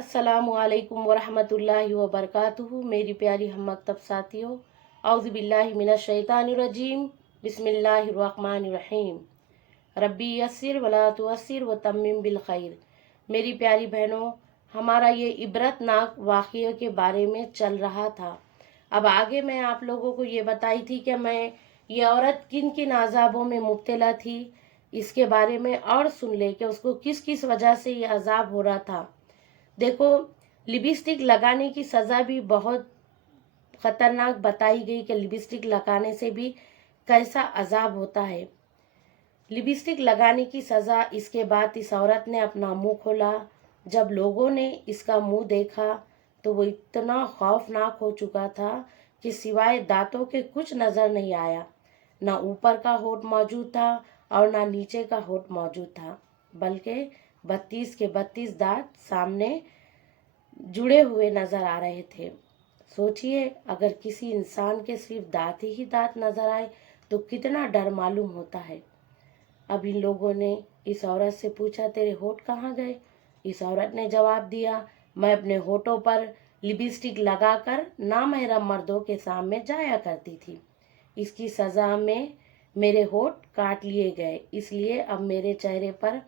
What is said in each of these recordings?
अस्सलामुअलैकुम वरहमतुल्लाहि वबरकातुहू। मेरी प्यारी हम मकतब साथियों, औज़ु बिल्लाहि मिनश शैतानिर बिस्मिल्लाहिर्रहमानिर्रहीम। रब्बी यस्सिर वला तुअस्सिर व तम्मिम बिल खैर। मेरी प्यारी बहनों, हमारा ये इबरतनाक वाक़ये के बारे में चल रहा था। अब आगे मैं आप लोगों को ये बताई थी कि मैं ये औरत किन किन अज़ाबों में मुब्तला थी, इसके बारे में और सुन ले कि उसको किस किस वजह से ये अज़ाब हो रहा था। देखो, लिपस्टिक लगाने की सज़ा भी बहुत ख़तरनाक बताई गई कि लिपस्टिक लगाने से भी कैसा अजाब होता है। लिपस्टिक लगाने की सज़ा, इसके बाद इस औरत ने अपना मुंह खोला। जब लोगों ने इसका मुंह देखा तो वो इतना खौफनाक हो चुका था कि सिवाय दांतों के कुछ नज़र नहीं आया। ना ऊपर का होंठ मौजूद था और ना नीचे का होंठ मौजूद था, बल्कि 32 के 32 दांत सामने जुड़े हुए नज़र आ रहे थे। सोचिए, अगर किसी इंसान के सिर्फ दांत ही दांत नज़र आए तो कितना डर मालूम होता है। अब इन लोगों ने इस औरत से पूछा, तेरे होंठ कहाँ गए? इस औरत ने जवाब दिया, मैं अपने होठों पर लिपस्टिक लगाकर नामहरम मर्दों के सामने जाया करती थी। इसकी सज़ा में मेरे होंठ काट लिए गए, इसलिए अब मेरे चेहरे पर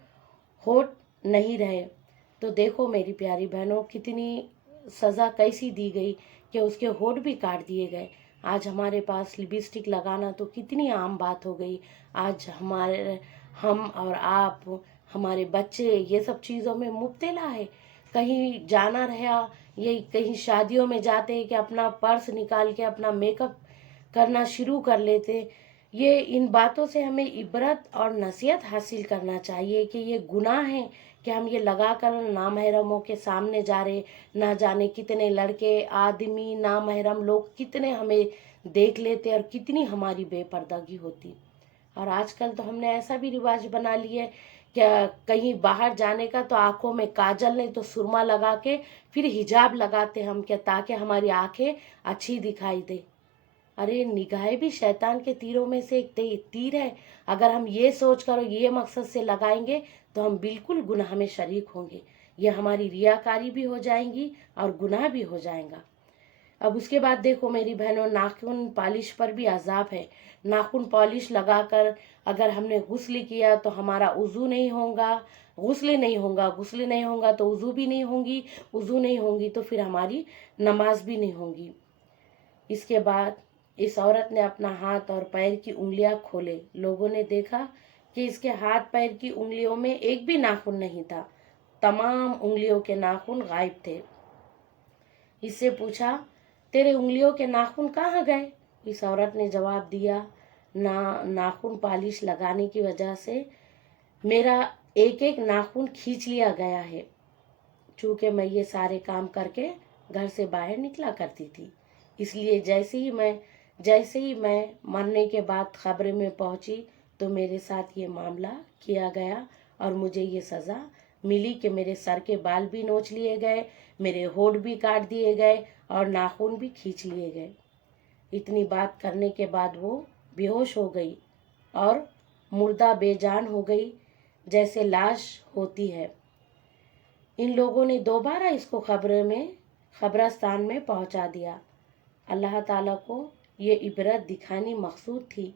होंठ नहीं रहे। तो देखो मेरी प्यारी बहनों, कितनी सज़ा कैसी दी गई कि उसके होंठ भी काट दिए गए। आज हमारे पास लिपस्टिक लगाना तो कितनी आम बात हो गई। आज हम और आप, हमारे बच्चे ये सब चीज़ों में मुब्तला है। कहीं जाना रहा, ये कहीं शादियों में जाते हैं कि अपना पर्स निकाल के अपना मेकअप करना शुरू कर लेते। ये इन बातों से हमें इबरत और नसीहत हासिल करना चाहिए कि ये गुनाह है कि हम ये लगा कर नामहरमों के सामने जा रहे। ना जाने कितने लड़के, आदमी, नामहरम लोग कितने हमें देख लेते और कितनी हमारी बेपर्दगी होती। और आजकल तो हमने ऐसा भी रिवाज बना लिया है क्या, कहीं बाहर जाने का तो आंखों में काजल नहीं तो सुरमा लगा के फिर हिजाब लगाते हम क्या, ताकि हमारी आंखें अच्छी दिखाई दे। अरे, निगाहें भी शैतान के तीरों में से एक तीर है। अगर हम ये सोच कर ये मकसद से लगाएंगे तो हम बिल्कुल गुनाह में शरीक होंगे। ये हमारी रियाकारी भी हो जाएंगी और गुनाह भी हो जाएगा। अब उसके बाद देखो मेरी बहनों, नाखून पॉलिश पर भी अजाब है। नाखून पॉलिश लगाकर अगर हमने गुस्ल किया तो हमारा वज़ू नहीं होगा, गुस्ल नहीं होगा तो वज़ू भी नहीं होंगी, वज़ू नहीं होंगी तो फिर हमारी नमाज भी नहीं होगी। इसके बाद इस औरत ने अपना हाथ और पैर की उंगलियां खोले। लोगों ने देखा कि इसके हाथ पैर की उंगलियों में एक भी नाखून नहीं था, तमाम उंगलियों के नाखून गायब थे। इससे पूछा, तेरे उंगलियों के नाखून कहाँ गए? इस औरत ने जवाब दिया, नाखून पॉलिश लगाने की वजह से मेरा एक एक नाखून खींच लिया गया है, चूँकि मैं ये सारे काम करके घर से बाहर निकला करती थी। इसलिए जैसे ही मैं मरने के बाद खबरे में पहुंची तो मेरे साथ ये मामला किया गया और मुझे ये सज़ा मिली कि मेरे सर के बाल भी नोच लिए गए, मेरे होंठ भी काट दिए गए और नाखून भी खींच लिए गए। इतनी बात करने के बाद वो बेहोश हो गई और मुर्दा बेजान हो गई, जैसे लाश होती है। इन लोगों ने दोबारा इसको कब्रिस्तान में पहुंचा दिया। अल्लाह ताला को ये इबरत दिखानी मकसूद थी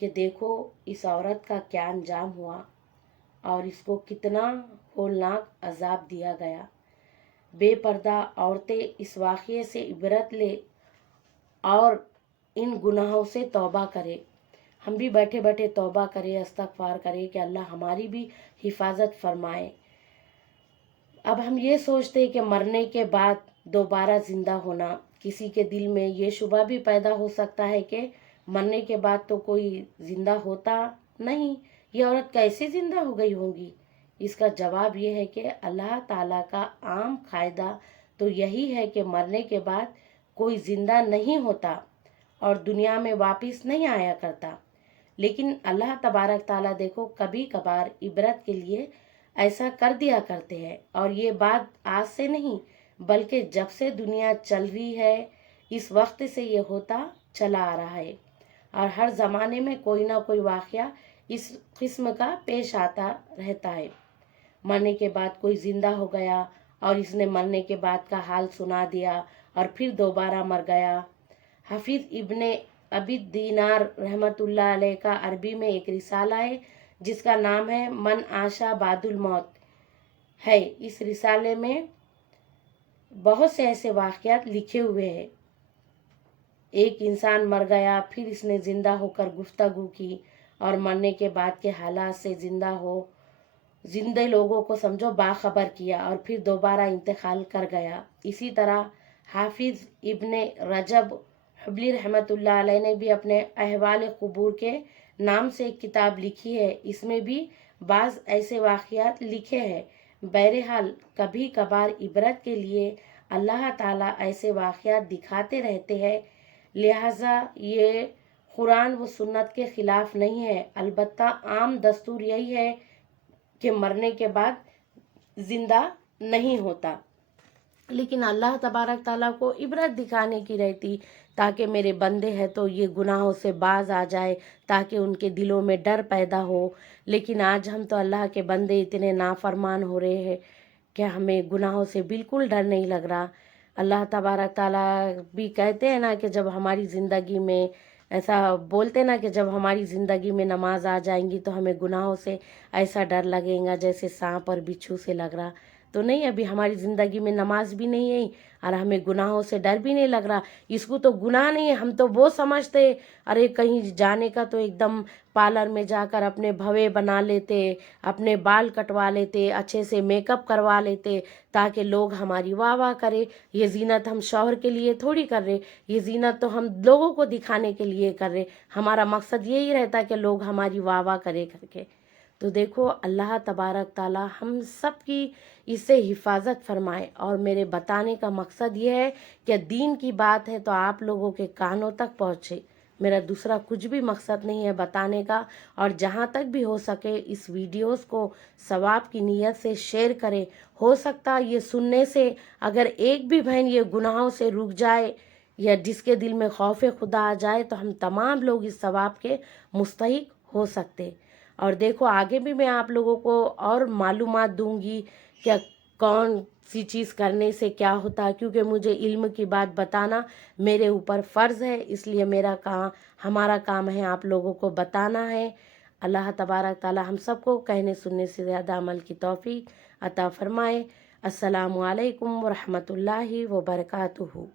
कि देखो इस औरत का क्या अंजाम हुआ और इसको कितना होलनाक अजाब दिया गया। बेपर्दा औरतें इस वाक़ये से इबरत ले और इन गुनाहों से तौबा करें। हम भी बैठे बैठे तौबा करें, इस्तग़फ़ार करें कि अल्लाह हमारी भी हिफाजत फरमाए। अब हम ये सोचते हैं कि मरने के बाद दोबारा ज़िंदा होना, किसी के दिल में ये शुबा भी पैदा हो सकता है कि मरने के बाद तो कोई ज़िंदा होता नहीं, ये औरत कैसे ज़िंदा हो गई होगी। इसका जवाब ये है कि अल्लाह ताला का आम कायदा तो यही है कि मरने के बाद कोई ज़िंदा नहीं होता और दुनिया में वापस नहीं आया करता। लेकिन अल्लाह तबारक ताला देखो कभी कभार इबरत के लिए ऐसा कर दिया करते हैं। और ये बात आज से नहीं बल्कि जब से दुनिया चल रही है इस वक्त से ये होता चला आ रहा है और हर ज़माने में कोई ना कोई वाक़या इस किस्म का पेश आता रहता है। मरने के बाद कोई ज़िंदा हो गया और इसने मरने के बाद का हाल सुना दिया और फिर दोबारा मर गया। हाफिज इब्ने अबिद दीनार रहमतुल्लाह अलैह का अरबी में एक रिसाला है जिसका नाम है मन आशा बादुल मौत है। इस रिसाले में बहुत से ऐसे वाक़यात लिखे हुए हैं। एक इंसान मर गया, फिर इसने ज़िंदा होकर गुफ्तगू की और मरने के बाद के हालात से जिंदे लोगों को समझो बाखबर किया और फिर दोबारा इंतकाल कर गया। इसी तरह हाफिज इब्ने रजब हब्ली रहमतुल्लाह अलैह ने भी अपने अहवाल क़ुबूर के नाम से एक किताब लिखी है। इसमें भी बाज़ ऐसे वाक़यात लिखे हैं। बहरहाल कभी कभार इबरत के लिए अल्लाह ताला ऐसे वाक़यात दिखाते रहते हैं, लिहाजा ये कुरान व सुन्नत के ख़िलाफ़ नहीं है। अलबत्ता आम दस्तूर यही है कि मरने के बाद ज़िंदा नहीं होता, लेकिन अल्लाह तबारक ताला को इबरत दिखाने की रहती ताकि मेरे बंदे हैं तो ये गुनाहों से बाज आ जाए, ताकि उनके दिलों में डर पैदा हो। लेकिन आज हम तो अल्लाह के बंदे इतने नाफरमान हो रहे हैं कि हमें गुनाहों से बिल्कुल डर नहीं लग रहा। अल्लाह तबारक ताला भी कहते हैं ना कि जब हमारी ज़िंदगी में ऐसा बोलते ना कि जब हमारी ज़िंदगी में नमाज आ जाएंगी तो हमें गुनाहों से ऐसा डर लगेगा जैसे सांप और बिच्छू से लग रहा। तो नहीं, अभी हमारी ज़िंदगी में नमाज भी नहीं है और हमें गुनाहों से डर भी नहीं लग रहा। इसको तो गुनाह नहीं है, हम तो वो समझते अरे कहीं जाने का तो एकदम पार्लर में जाकर अपने भवे बना लेते, अपने बाल कटवा लेते, अच्छे से मेकअप करवा लेते ताकि लोग हमारी वाह वाह करे। ये जीनत हम शौहर के लिए थोड़ी कर रहे, ये जीनत तो हम लोगों को दिखाने के लिए कर रहे। हमारा मकसद यही रहता है कि लोग हमारी वाह वाह करे करके। तो देखो अल्लाह तबारक ताला हम सब की इससे हिफाजत फरमाए। और मेरे बताने का मकसद ये है कि दीन की बात है तो आप लोगों के कानों तक पहुँचे। मेरा दूसरा कुछ भी मकसद नहीं है बताने का। और जहाँ तक भी हो सके इस वीडियोस को सवाब की नीयत से शेयर करें। हो सकता ये सुनने से अगर एक भी बहन ये गुनाहों से रुक जाए या जिसके दिल में खौफ खुदा आ जाए तो हम तमाम लोग इस सवाब के मुस्तहिक हो सकते। और देखो आगे भी मैं आप लोगों को और मालूमात दूंगी क्या कौन सी चीज़ करने से क्या होता है, क्योंकि मुझे इल्म की बात बताना मेरे ऊपर फ़र्ज़ है। इसलिए हमारा काम है आप लोगों को बताना है। अल्लाह तबारक ताला हम सबको कहने सुनने से ज़्यादा अमल की तौफीक अता फ़रमाए। अस्सलामु अलैकुम व रहमतुल्लाहि व बरकातुहू।